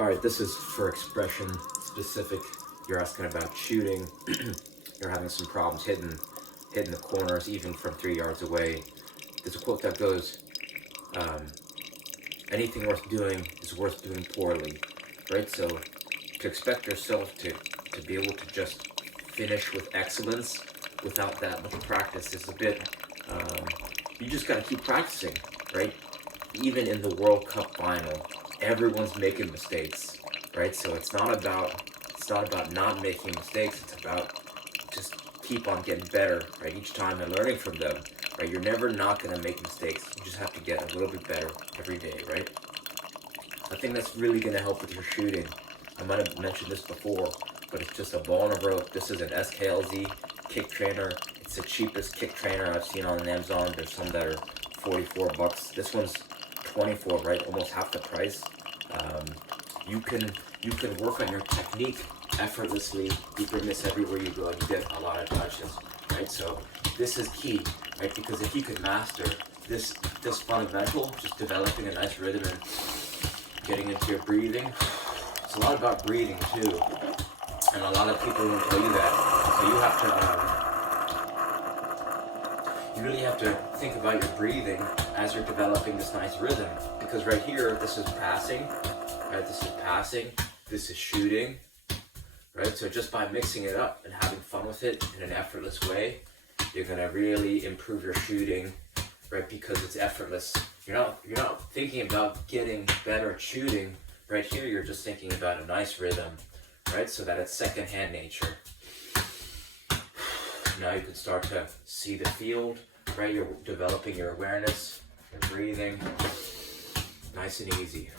All right, this is for expression specific. You're asking about shooting. You're having some problems hitting the corners, even from 3 yards away. There's a quote that goes, anything worth doing is worth doing poorly, right? So to expect yourself to be able to just finish with excellence without that much practice is a bit, you just gotta keep practicing, right? Even in the World Cup final, everyone's making mistakes, right? So it's not about not making mistakes, it's about just keep on getting better, right? Each time and learning from them, right? You're never not gonna make mistakes. You just have to get a little bit better every day, right? I think that's really gonna help with your shooting. I might have mentioned this before, but it's just a ball and a rope. This is an SKLZ kick trainer. It's the cheapest kick trainer I've seen on Amazon. There's some that are 44 bucks. This one's 24, right? Almost half the price. You can work on your technique effortlessly. You bring this everywhere you go and you get a lot of touches, right? So this is key, right? Because if you can master this fundamental, just developing a nice rhythm and getting into your breathing. It's a lot about breathing too, and a lot of people won't tell you that. So you have to, you really have to think about your breathing as you're developing this nice rhythm. Because right here, this is passing, right? This is passing, this is shooting, right? So just by mixing it up and having fun with it in an effortless way, you're gonna really improve your shooting, right? Because it's effortless. You're not thinking about getting better at shooting. Right here, you're just thinking about a nice rhythm, right? So that it's secondhand nature. Now you can start to see the field, right? You're developing your awareness, your breathing, nice and easy.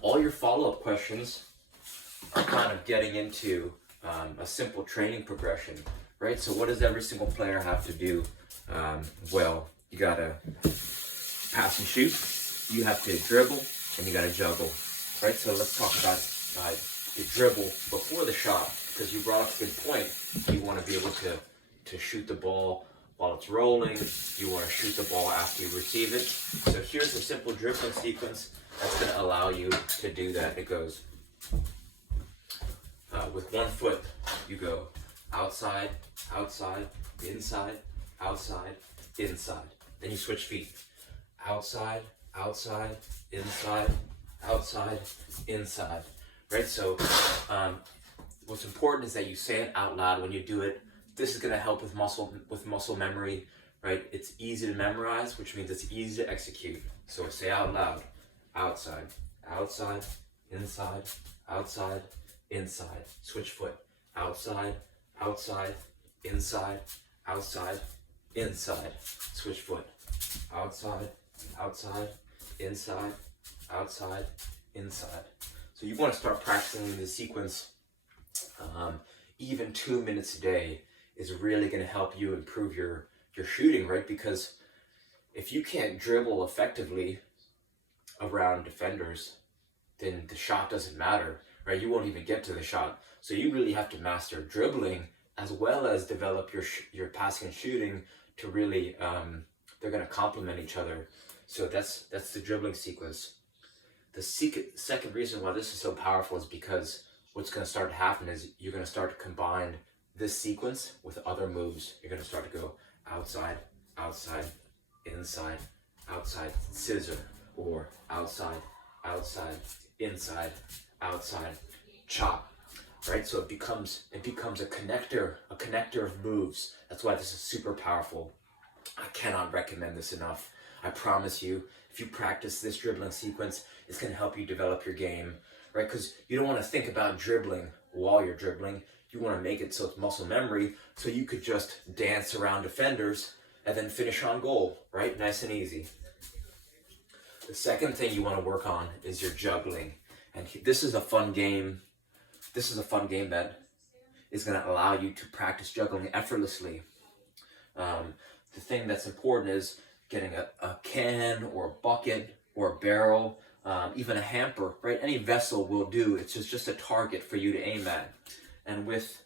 All your follow-up questions are kind of getting into a simple training progression, right? So what does every single player have to do? Well, you gotta pass and shoot, you have to dribble, and you gotta juggle, right? So let's talk about the dribble before the shot, because you brought up a good point. You want to be able to shoot the ball while it's rolling. You want to shoot the ball after you receive it. So here's a simple dribbling sequence that's going to allow you to do that. It goes with 1 foot. You go outside, outside, inside, outside, inside. Then you switch feet. Outside, outside, inside, outside, inside, right? So what's important is that you say it out loud when you do it. This is going to help with muscle memory, right? It's easy to memorize, which means it's easy to execute. So say out loud, outside, outside, inside, outside, inside. Switch foot, outside, outside, inside, outside, inside. Switch foot, outside, outside, inside, outside, inside. So you want to start practicing the sequence. Even 2 minutes a day is really going to help you improve your shooting, right? Because if you can't dribble effectively around defenders, then the shot doesn't matter, right? You won't even get to the shot. So you really have to master dribbling as well as develop your passing and shooting to really, they're going to complement each other. So that's the dribbling sequence. The second reason why this is so powerful is because what's going to start to happen is you're going to start to combine this sequence with other moves. You're going to start to go outside, outside, inside, outside, scissor, or outside, outside, inside, outside, chop. Right? So it becomes a connector of moves. That's why this is super powerful. I cannot recommend this enough. I promise you, if you practice this dribbling sequence, it's going to help you develop your game, right? Because you don't want to think about dribbling while you're dribbling. You want to make it so it's muscle memory, so you could just dance around defenders and then finish on goal, right? Nice and easy. The second thing you want to work on is your juggling. And this is a fun game. This is a fun game that is going to allow you to practice juggling effortlessly. The thing that's important is getting a can or a bucket or a barrel, even a hamper, right? Any vessel will do. It's just a target for you to aim at. And with,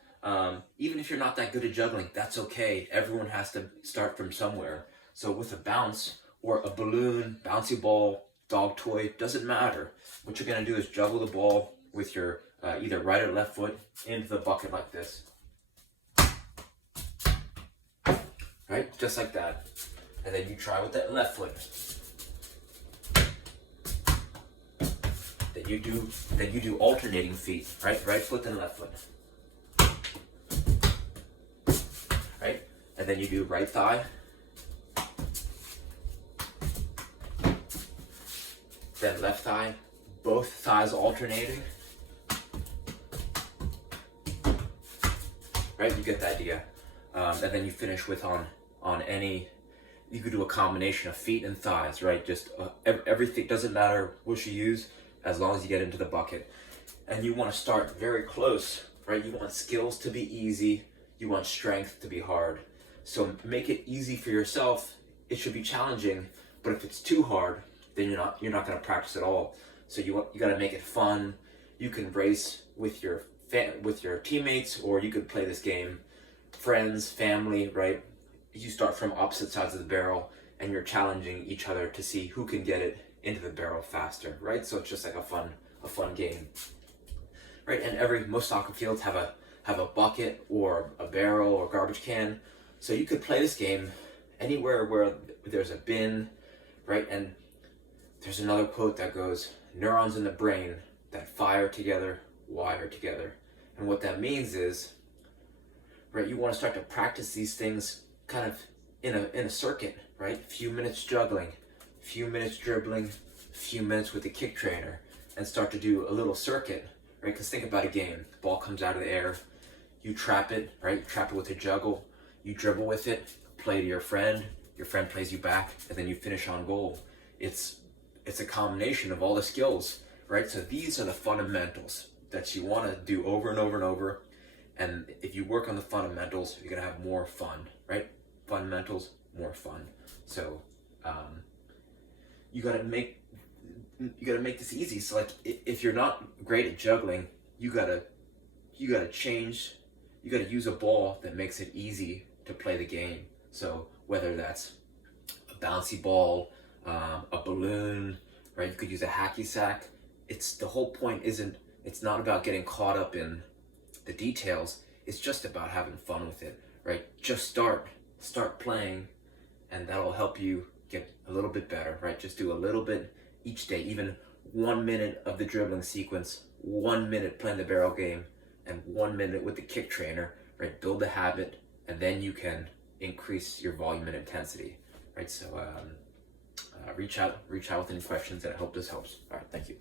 even if you're not that good at juggling, that's okay. Everyone has to start from somewhere. So with a bounce or a balloon, bouncy ball, dog toy, doesn't matter. What you're gonna do is juggle the ball with your either right or left foot into the bucket like this. Right, just like that. And then you try with that left foot. Then you do alternating feet, right? Right foot and left foot. Right? And then you do right thigh. Then left thigh, both thighs alternating. Right, you get the idea. And then you finish with on any, you could do a combination of feet and thighs, right? Just everything, doesn't matter what you use, as long as you get into the bucket. And you want to start very close, right? You want skills to be easy, you want strength to be hard. So make it easy for yourself. It should be challenging, but if it's too hard, then you're not going to practice at all. So you got to make it fun. You can race with your teammates, or you could play this game friends, family, right? You start from opposite sides of the barrel and you're challenging each other to see who can get it into the barrel faster, right? So it's just like a fun game, right? And most soccer fields have a bucket or a barrel or garbage can, so you could play this game anywhere where there's a bin, right? And there's another quote that goes, "Neurons in the brain that fire together wire together," and what that means is, right, you want to start to practice these things kind of in a circuit, right? Few minutes juggling, few minutes dribbling, few minutes with the kick trainer, and start to do a little circuit, right? Because think about a game. The ball comes out of the air, you trap it, right? You trap it with a juggle, you dribble with it, play to your friend plays you back, and then you finish on goal. It's a combination of all the skills, right? So these are the fundamentals that you want to do over and over and over. And if you work on the fundamentals, you're gonna have more fun, right? Fundamentals, more fun. So you gotta make this easy. So like, if you're not great at juggling, you gotta use a ball that makes it easy to play the game. So whether that's a bouncy ball, a balloon, right? You could use a hacky sack. The whole point it's not about getting caught up in the details. It's just about having fun with it, right? Just start playing, and that'll help you get a little bit better, right? Just do a little bit each day, even 1 minute of the dribbling sequence, 1 minute playing the barrel game, and 1 minute with the kick trainer, right? Build the habit, and then you can increase your volume and intensity, right? So reach out with any questions, and I hope this helps. All right, thank you.